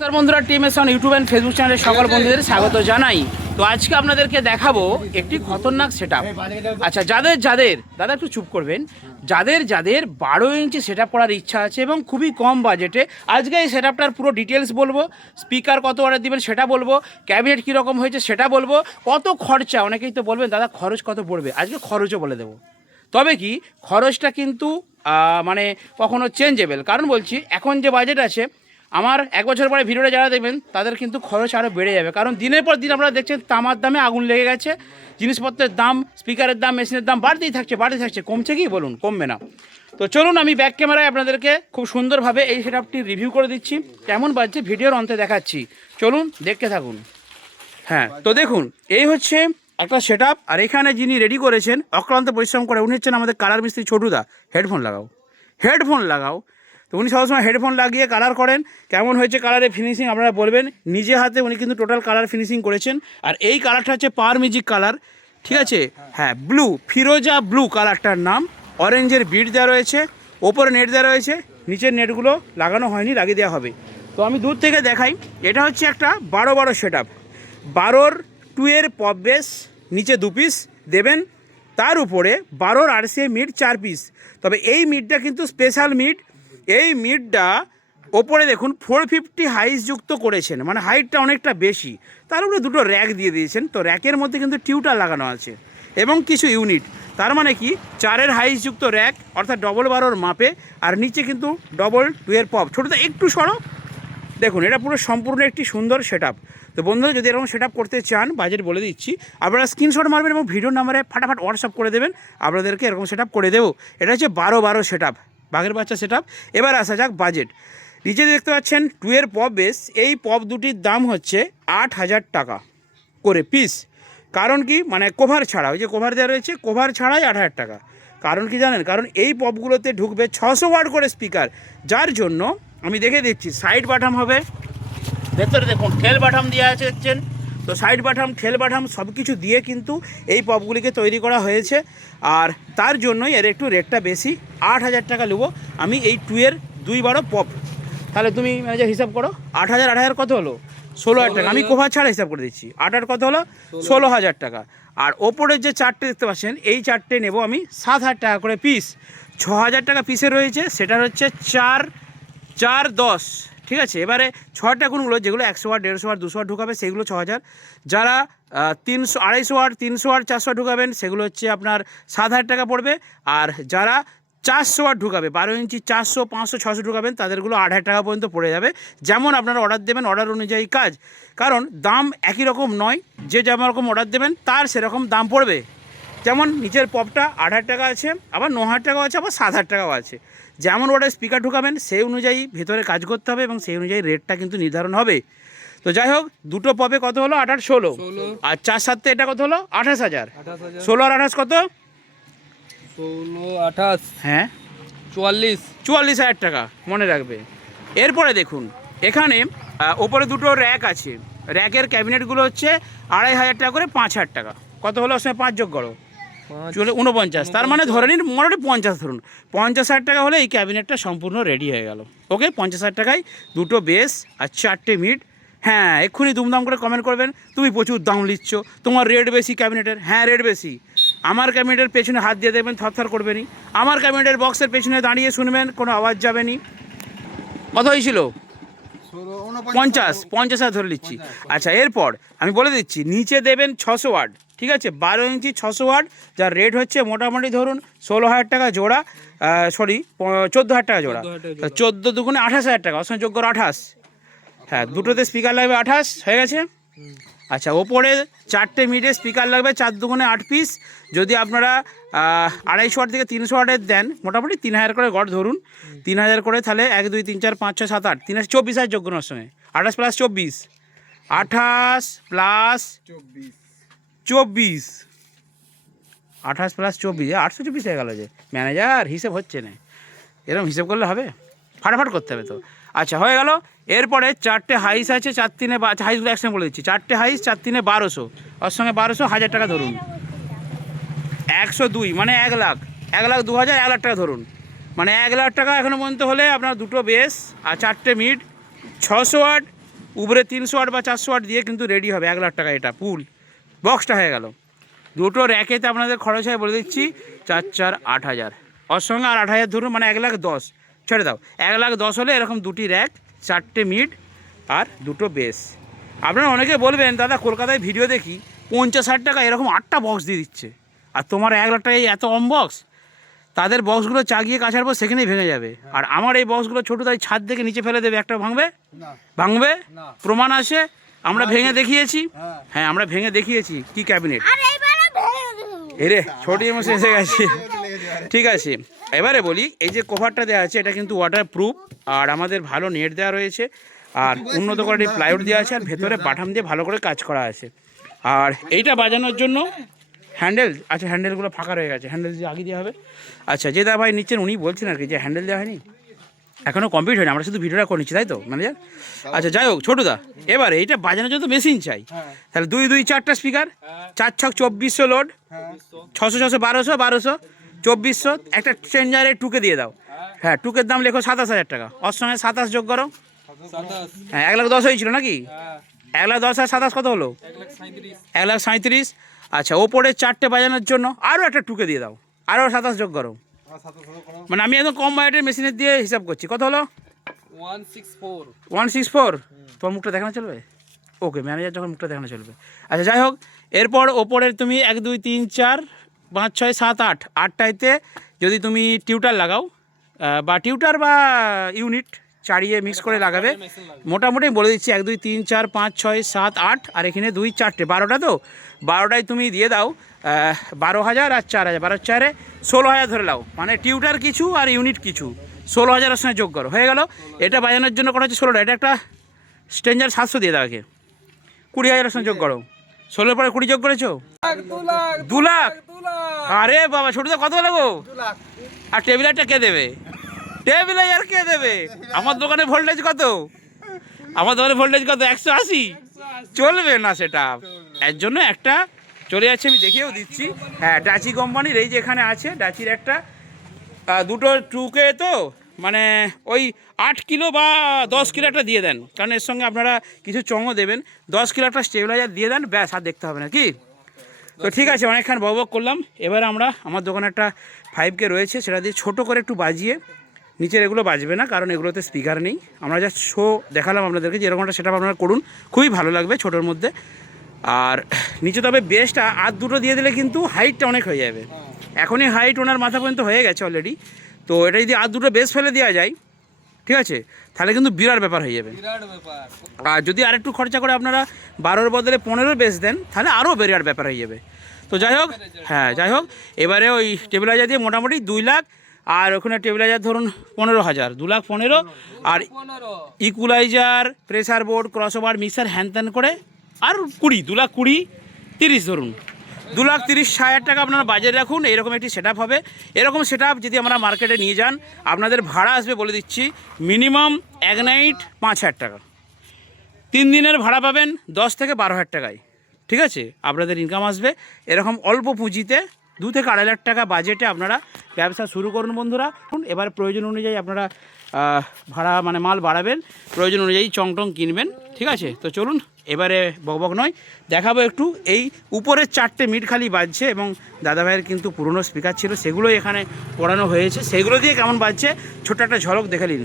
নমস্কার বন্ধুরা, TMS on YouTube and Facebook চ্যানেলের সকল বন্ধুদের স্বাগত জানাই। তো আজকে আপনাদেরকে দেখাবো একটি খতরনাক সেটআপ। আচ্ছা, যাদের দাদা একটু চুপ করবেন, যাদের 12 ইঞ্চি সেটআপ করার ইচ্ছা আছে এবং খুবই কম বাজেটে, আজকে এই সেটআপটার পুরো ডিটেলস বলবো। স্পিকার কত অর্ডার দিবেন সেটা বলবো, ক্যাবিনেট কীরকম হয়েছে সেটা বলবো, কত খরচা। অনেকেই তো বলবেন দাদা খরচ কত পড়বে, আজকে খরচও বলে দেবো। তবে কি খরচটা কিন্তু মানে কখনো চেঞ্জেবল, কারণ বলছি এখন যে বাজেট আছে, আমার 1 বছর পরে ভিডিওটা যারা দেখবেন তাদের কিন্তু খরচ আরও বেড়ে যাবে। কারণ দিনের পর দিন আপনারা দেখছেন তামার দামে আগুন লেগে গেছে, জিনিসপত্রের দাম, স্পিকারের দাম, মেশিনের দাম বাড়তেই থাকছে। কমছে কি বলুন? কমবে না। তো চলুন আমি ব্যাক ক্যামেরায় আপনাদেরকে খুব সুন্দরভাবে এই সেটআপটি রিভিউ করে দিচ্ছি, কেমন বাজছে ভিডিওর অন্তে দেখাচ্ছি। চলুন দেখতে থাকুন। হ্যাঁ, তো দেখুন এই হচ্ছে একটা সেটআপ। আর এখানে যিনি রেডি করেছেন অক্লান্ত পরিশ্রম করে, উনি হচ্ছেন আমাদের কালার মিস্ত্রি ছোটুদা। হেডফোন লাগাও। তো উনি সবসময় হেডফোন লাগিয়ে কালার করেন। কেমন হয়েছে কালারের ফিনিশিং আপনারা বলবেন। নিজে হাতে উনি কিন্তু টোটাল কালার ফিনিশিং করেছেন। আর এই কালারটা হচ্ছে পাওয়ার মিউজিক কালার, ঠিক আছে? হ্যাঁ, ব্লু, ফিরোজা ব্লু কালারটার নাম। অরেঞ্জের বিট দেওয়া রয়েছে, ওপরে নেট দেওয়া রয়েছে, নিচের নেটগুলো লাগানো হয়নি, লাগিয়ে দেওয়া হবে। তো আমি দূর থেকে দেখাই। এটা হচ্ছে একটা 12 সেটআপ। 12 2-এর পপ বেস, নিচে 2 পিস দেবেন, তার উপরে 12 RCA মিড 4 পিস। তবে এই মিডটা কিন্তু স্পেশাল মিড। এই মিডটা ওপরে দেখুন 450 হাইস যুক্ত করেছেন, মানে হাইটটা অনেকটা বেশি। তার উপরে দুটো র্যাক দিয়ে দিয়েছেন। তো র্যাকের মধ্যে কিন্তু টিউটার লাগানো আছে এবং কিছু ইউনিট। তার মানে কি 4-এর হাইস যুক্ত র্যাক, অর্থাৎ ডবল 12-র মাপে। আর নিচে কিন্তু ডবল 2-এর পপ। ছোটোটা একটু সরো, দেখুন এটা পুরো সম্পূর্ণ একটি সুন্দর সেটআপ। তো বন্ধুরা যদি এরকম সেটআপ করতে চান, বাজেট বলে দিচ্ছি, আপনারা স্ক্রিনশট মারবেন এবং ভিডিও নাম্বারে ফাটাফাট হোয়াটসঅ্যাপ করে দেবেন, আপনাদেরকে এরকম সেটআপ করে দেবো। এটা হচ্ছে 12 সেটআপ, বাঘের বাচ্চা সেটআপ। এবার আসা যাক বাজেট। নিচে দেখতে পাচ্ছেন 2-এর পপ বেস। এই পপ দুটির দাম হচ্ছে 8000 টাকা করে পিস। কারণ কি, মানে কভার ছাড়া, ওই যে কভার দেওয়া রয়েছে, কভার ছাড়াই 8000 টাকা। কারণ কি জানেন? কারণ এই পপগুলোতে ঢুকবে 600 ওয়াট করে স্পিকার, যার জন্য আমি দেখে দিচ্ছি। সাইড বাটাম হবে, ভেতরে দেখুন ঠেল বাটাম দিয়ে আছে দেখছেন। তো সাইড বাটাম, ঠেল বাটাম সব কিছু দিয়ে কিন্তু এই পপগুলিকে তৈরি করা হয়েছে। আর তার জন্যই এর একটু রেটটা বেশি। 8000 টাকা নেবো আমি এই 2-এর 2-12 পপ। তাহলে তুমি ম্যানেজার হিসাব করো, 8000 কত হলো? 16000 টাকা। আমি কোভার ছাড়া হিসাব করে দিচ্ছি। 8 কত হলো? 16000 টাকা। আর ওপরের যে 4টে দেখতে পাচ্ছেন, এই 4টে নেবো আমি 7000 টাকা করে পিস। 6000 টাকা পিসে রয়েছে, সেটা হচ্ছে 4 4 10, ঠিক আছে? এবারে 6টা কোনগুলো, যেগুলো 100 ওয়াট, 150 ওয়াট, 200 ওয়াট ঢুকাবে, সেগুলো 6000। যারা 300 250 ওয়াট, 300 ওয়াট, 400 ঢুকাবেন, সেগুলো হচ্ছে আপনার 7000 টাকা পড়বে। আর যারা 400 ওয়াট ঢুকাবে, 12 ইঞ্চি 400, 500, 600 ঢুকাবেন, তাদেরগুলো 8000 টাকা পর্যন্ত পড়ে যাবে। যেমন আপনারা অর্ডার দেবেন, অর্ডার অনুযায়ী কাজ। কারণ দাম একই রকম নয়, যে যেমন রকম অর্ডার দেবেন তার সেরকম দাম পড়বে। যেমন নিচের পপটা 8000 টাকা আছে, আবার 9000 টাকাও আছে, আবার 7000 টাকাও আছে। যেমন ওটা স্পিকার ঢুকাবেন সেই অনুযায়ী ভেতরে কাজ করতে হবে এবং সেই অনুযায়ী রেটটা কিন্তু নির্ধারণ হবে। তো যাই হোক, দুটো পপে কত হলো? 8 আর 16। আর 4 7 এটা কত হলো? 28000। 16 আর 28 কত? 16 28, হ্যাঁ 44,000 টাকা, মনে রাখবে। এরপরে দেখুন এখানে ওপরে দুটো র্যাক আছে। র্যাকের ক্যাবিনেটগুলো হচ্ছে 2500 টাকা করে, 5000 টাকা। কত হলো? ওর সঙ্গে 5 যোগ করো, চলে 49। তার মানে ধরে নিন মোটামুটি 50 ধরুন। 50,000 টাকা হলে এই ক্যাবিনেটটা সম্পূর্ণ রেডি হয়ে গেল। ওকে, 50,000 টাকায় দুটো বেস আর 4টে মিড। হ্যাঁ, এক্ষুনি দুমদাম করে কমেন্ট করবেন তুমি প্রচুর দাম নিচ্ছ, তোমার রেট বেশি ক্যাবিনেটের। হ্যাঁ, রেট বেশি। আমার ক্যাবিনেটের পেছনে হাত দিয়ে দেখবেন থরথর করবেনি। আমার ক্যাবিনেটের বক্সের পেছনে দাঁড়িয়ে শুনবেন, কোনো আওয়াজ যাবেনি। কত হয়েছিল? 50,000 ধরে নিচ্ছি। আচ্ছা, এরপর আমি বলে দিচ্ছি, নিচে দেবেন 600 ওয়াট, ঠিক আছে? 12 ইঞ্চি 600 ওয়াট, যার রেট হচ্ছে মোটামুটি ধরুন 16,000 টাকা জোড়া, 14,000 টাকা জোড়া। 14 দুগুণে 28,000 টাকা, অসংখ্য যোগ্য 28। হ্যাঁ, দুটোতে স্পিকার লাগবে 28, হয়ে গেছে। আচ্ছা, ওপরে 4টে মিডে স্পিকার লাগবে 4 দুগুণে 8 পিস। যদি আপনারা 250 ওয়াট থেকে 300 ওয়াটের দেন, মোটামুটি 3000 করে গড় ধরুন। 3000 করে, তাহলে 1 2 3 4 5 6 7 8, 3 24,000 যোগ্যনার সঙ্গে 28 প্লাস 24, 28 প্লাস 24, 28 প্লাস 24, 824 হয়ে গেল। যে ম্যানেজার হিসেব হচ্ছে না, এরকম হিসেব করলে হবে? ফাটাফাট করতে হবে তো। আচ্ছা, হয়ে গেল। এরপরে 4টে হাইস আছে, 4 3 হাইসগুলো একসঙ্গে বলে দিচ্ছি। 4টে হাইস, 4 3 1200, ওর সঙ্গে 1200, 1000 টাকা ধরুন। 102 মানে 1 লাখ, 1 লাখ 2000, 1 লাখ টাকা ধরুন। মানে 1 লাখ টাকা এখনো পর্যন্ত হলে আপনার দুটো বেস আর 4টে মিড, 600 ওয়াট, উপরে 300 ওয়াট বা 400 ওয়াট দিয়ে কিন্তু রেডি হবে 1 লাখ টাকা। এটা ফুল বক্সটা হয়ে গেল। দুটো র্যাকেতে আপনাদের খরচ হয় বলে দিচ্ছি 4 4 8,000, ওর সঙ্গে আর 8,000 ধরুন, মানে 1,10,000 ছেড়ে দাও। 1,10,000 হলে এরকম দুটি র্যাক, 4টে মিড আর দুটো বেস। আপনারা অনেকে বলবেন দাদা কলকাতায় ভিডিও দেখি 50,000 টাকা এরকম 8টা বক্স দিয়ে দিচ্ছে, আর তোমার 1 লাখ টাকায় এত কম বক্স। তাদের বক্সগুলো চাগিয়ে কাছার পর সেখানেই ভেঙে যাবে। আর আমার এই বক্সগুলো ছোটো, তাই ছাদ থেকে নিচে ফেলে দেবে, একটা ভাঙবে ভাঙবে, প্রমাণ আছে, আমরা ভেঙে দেখিয়েছি। হ্যাঁ আমরা ভেঙে দেখিয়েছি। কি ক্যাবিনেট এরে ছোট মশে এসে গেছে। ঠিক আছে, এবারে বলি, এই যে কভারটা দেওয়া আছে এটা কিন্তু ওয়াটার প্রুফ, আর আমাদের ভালো নেট দেওয়া রয়েছে, আর উন্নত কোয়ালিটির প্লাইউড দেওয়া আছে, আর ভেতরে বাটাম দিয়ে ভালো করে কাজ করা আছে। আর এইটা বাজানোর জন্য হ্যান্ডেল আছে, হ্যান্ডেলগুলো ফাঁকা রয়ে গেছে, হ্যান্ডেল দিয়ে আগে দেওয়া হবে। আচ্ছা, যে দা ভাই নিচ্ছেন উনি বলছেন আর কি যে হ্যান্ডেল দেওয়া হয়নি, এখনও কমপ্লিট হয়নি, আমরা শুধু ভিডিওটা করে নিচ্ছি, তাই তো ম্যানেজার? আচ্ছা যাই হোক ছোটুদা, এবারে এইটা বাজানোর জন্য মেশিন চাই, তাহলে 2 2 4টা স্পিকার, 4 6 2400 লোড, 600 600 1200 1200 2400, একটা চেঞ্জারে টুকে দিয়ে দাও। হ্যাঁ টুকের দাম লেখো 27,000 টাকা, ওর সঙ্গে 27 যোগ করো। হ্যাঁ 1,10,000 হয়েছিল নাকি? 1,10,000 আর 27 কত হলো? 1,37,000। আচ্ছা, ওপরে 4টে বাজানোর জন্য আরও একটা টুকে দিয়ে দাও, আরও 27 যোগ করো। মানে আমি একদম কম বাজেটের মেশিনের দিয়ে হিসাব করছি। কত হলো? 164। তোমার মুখটা দেখানো চলবে? ওকে, ম্যানেজার যখন মুখটা দেখানো চলবে। আচ্ছা যাই হোক, এরপর ওপরের তুমি 1 2 3 4 5 6 7 8 8টাইতে যদি তুমি টিউটার লাগাও, বা টিউটার বা ইউনিট চাড়িয়ে মিক্স করে লাগাবে, মোটামুটি বলে দিচ্ছি 1 2 3 4 5 6 7 8, আর এখানে 2 4টে 12টা, তো 12টায় তুমি দিয়ে দাও 12,000 আর 4,000, 12 4-এ 16,000 ধরে নাও, মানে টিউটার কিছু আর ইউনিট কিছু, 16,000-এর সঙ্গে যোগ করো, হয়ে গেল। এটা বাজানোর জন্য করা হচ্ছে 16টা, এটা একটা স্ট্রেঞ্জার 700 দিয়ে দাও, একে 20,000-এর সঙ্গে যোগ করো। 16 পরে 20 যোগ করেছো 2 লাখ। আরে বাবা ছোটদা কত লাগো? আর টেবিলারটা কে দেবে? টেবিলার কে দেবে? আমার দোকানে ভোল্টেজ কত? আমার দোকানে ভোল্টেজ কত? 180। চলবে না সেটা, এর জন্য একটা চলে যাচ্ছে, আমি দেখিয়েও দিচ্ছি। হ্যাঁ ডাচি কোম্পানির এই যে এখানে আছে, ডাচির একটা দুটো টুকে, তো মানে ওই 8 কিলো বা 10 কিলো একটা দিয়ে দেন, কারণ এর সঙ্গে আপনারা কিছু চঙও দেবেন। 10 কিলো একটা স্টেবিলাইজার দিয়ে দেন, ব্যাস আর দেখতে হবে না কি। তো ঠিক আছে, অনেকক্ষণ বক করলাম। এবার আমরা আমার দোকানে একটা 5K রয়েছে, সেটা দিয়ে ছোটো করে একটু বাজিয়ে, নিচের এগুলো বাজবে না কারণ এগুলোতে স্পিকার নেই, আমরা জাস্ট শো দেখালাম আপনাদেরকে যে এরকম একটা সেটআপ আপনারা করুন, খুবই ভালো লাগবে ছোটোর মধ্যে। আর নিচে তবে বেসটা আর দুটো দিয়ে দিলে কিন্তু হাইটটা অনেক হয়ে যাবে, এখনই হাইট ওনার মাথা পর্যন্ত হয়ে গেছে অলরেডি। তো এটা যদি আর দুটো বেস ফেলে দেওয়া যায়, ঠিক আছে, তাহলে কিন্তু বিরাট ব্যাপার হয়ে যাবে। আর যদি আরেকটু খরচা করে আপনারা 12-এর বদলে 15 বেস দেন, তাহলে আরও বিরাট ব্যাপার হয়ে যাবে। তো যাই হোক, হ্যাঁ যাই হোক, এবারে ওই টেবিলাইজার দিয়ে মোটামুটি 2 লাখ, আর ওখানে টেবিলাইজার ধরুন 15,000, 2 লাখ 15, আর equaliser, pressure board, crossover, mixer হ্যান ত্যান করে আর 20, 2 লাখ 20, 30 ধরুন, 2,30,000 টাকা আপনারা বাজেট রাখুন। এরকম একটি সেটআপ হবে। এরকম সেটআপ যদি আমরা মার্কেটে নিয়ে যান, আপনাদের ভাড়া আসবে বলে দিচ্ছি মিনিমাম 1 নাইট 5,000 টাকা, 3 দিনের ভাড়া পাবেন 10 থেকে 12,000 টাকায়, ঠিক আছে, আপনাদের ইনকাম আসবে। এরকম অল্প পুঁজিতে 2 থেকে 2.5 লাখ টাকা বাজেটে আপনারা ব্যবসা শুরু করুন বন্ধুরা। এবার প্রয়োজন অনুযায়ী আপনারা ভাড়া মানে মাল বাড়াবেন, প্রয়োজন অনুযায়ী চংটং কিনবেন, ঠিক আছে। তো চলুন, এবারে বকবক নয়, দেখাবো একটু এই উপরের 4টে মিট খালি বাজছে, এবং দাদাভাইয়ের কিন্তু পুরনো স্পিকার ছিল, সেগুলোই এখানে পড়ানো হয়েছে, সেগুলো দিয়ে কেমন বাজছে ছোট্ট একটা ঝলক দেখে নিন।